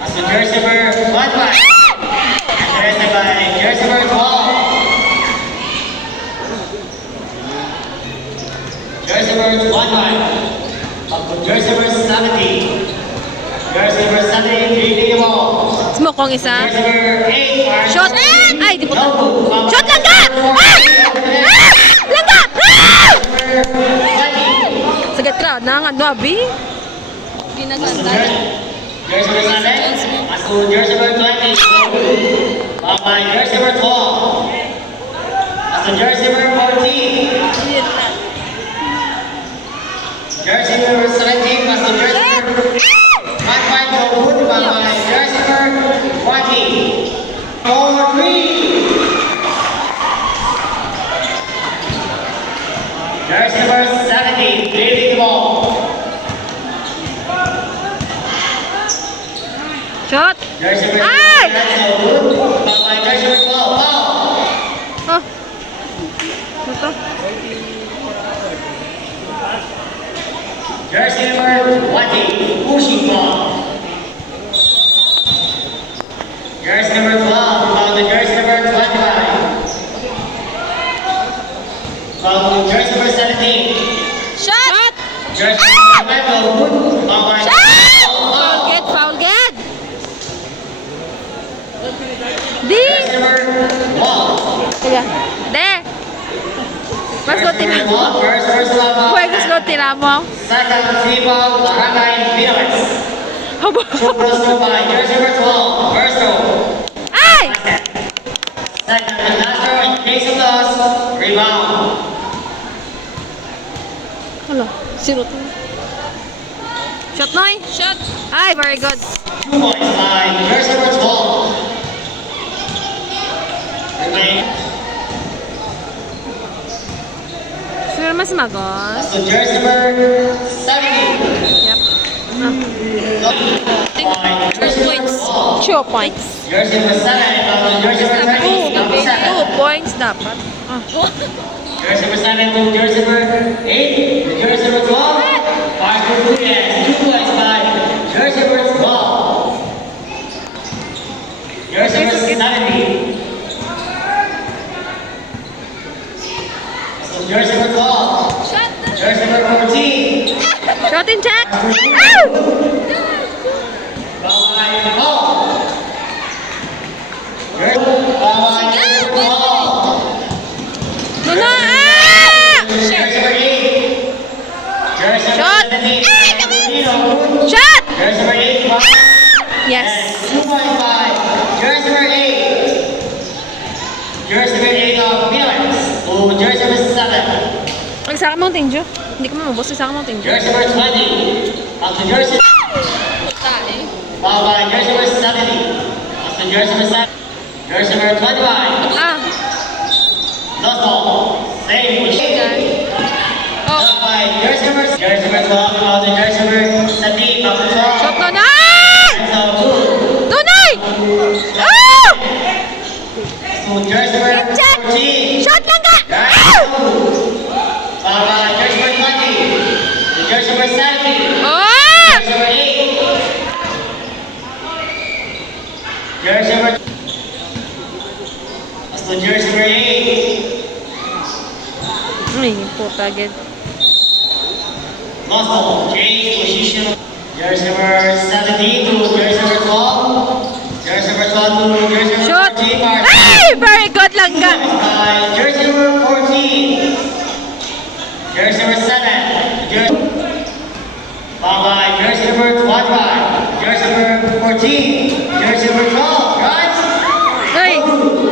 As the jersey number 1 by. Interested by jersey number 12. Jersey number 1 by. Up to jersey number 17. Jersey number 17, leading the ball. Smoke ang isa. Jersey number 8. Shot! Ay, di po ta. Shot langga! Ah! Ah! Langga! Ah! Sagat ka na nga, Abi. Pinaganda. Jersey number 7. As to jersey number 20. Up by jersey number 12. As to jersey number 14. Jersey number 17. As to jersey number 1-5 to put by jersey number 20. Over 3. Jersey number 17, leading the ball. Shot! Jersey number Ay! 12, by jersey number 12. Foul. Oh. Ano to? Jersey number 20, pushing ball. Jersey number 12, foul to jersey number 25. Foul to jersey number 17. Shot! Jersey number 12, foul by Foul get, foul get! Di! jersey number 12. Kaya, de! Mas ko Jersey tira number mo. 12, first love. Hoy, mas ko tira mo. Second free ball, Barangay Pinoy. Habo. Super score by jersey number 12, first goal. Ay! Second and last throw in case of loss, rebound. Hala, sino to? Shot, Noy? Shot. Ay, very good. 2 points by jersey number 12. Remain. Sure, mas magos. So jersey number 17. Yep. By jersey number 12. 2 points. Jersey number 7, foul to jersey number 20, number 2 7. points dapat. Ah. Jersey number 7 to jersey number 8, to jersey number 12. Parker Fluminense, 2 points by jersey number 12. Jersey number 17. So jersey number 12. Jersey number 14. Shot in check. Ow! Bye ball. Jersey number 12. No, no! Ah! Jersey number 8. Jersey Shot. number 17. Shot! Jersey number 8. Yes. 2 points by jersey number 8. Jersey number 8 of Pinoy. To jersey number 7. Magsaka mo ang tinjo. Hindi ko mamabos. Magsaka mo ang tinjo. Jersey number 20. Up to jersey. Foul by jersey number 70. Up to jersey number 7. Jersey number 25. Ah. Lost ball. Same machine. Oh. Up by jersey number 12. Up to jersey number 17. Up to 12. Shot na na! And so good. Tunay! Oh! To jersey number Check. 14. Shot lang ka! Foul by jersey number 20. To jersey number 17. Oh! Jersey number 8. Jersey number. As to jersey number 8. Ay, puta agad. Lost ball. Change position. Jersey number 17 to jersey number 12. Jersey number 12 to jersey number Shot! 14. Mark. Ay! Very good lang ka! By jersey number 14. Jersey number 7. Foul by jersey number 25. Jersey number 14. Jersey number 12. Guys. Ay!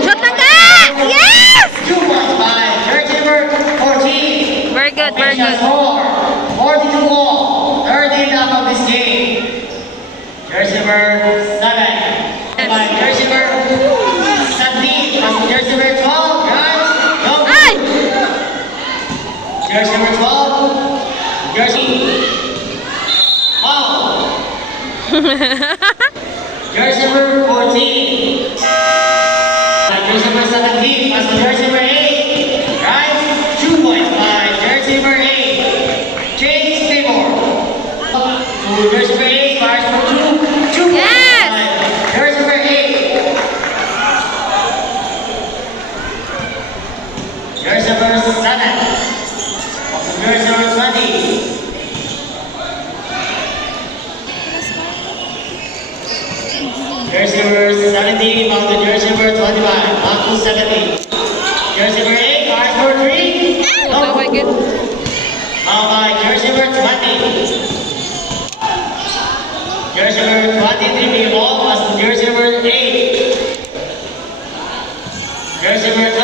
Shot lang ka! Yes! 2 points by jersey number 14. Very good, very good. Score 42 all. Third half of this game. Jersey number 7. By jersey number 17. From jersey number 12. Guys. Go. Ay! Jersey number 12. Jersey. Foul. Jersey number 14. Jersey number 17. As the jersey number 8. Right? 2 points by jersey number 8. James Favor. To jersey number 8. Fires for 2. 2 Jersey number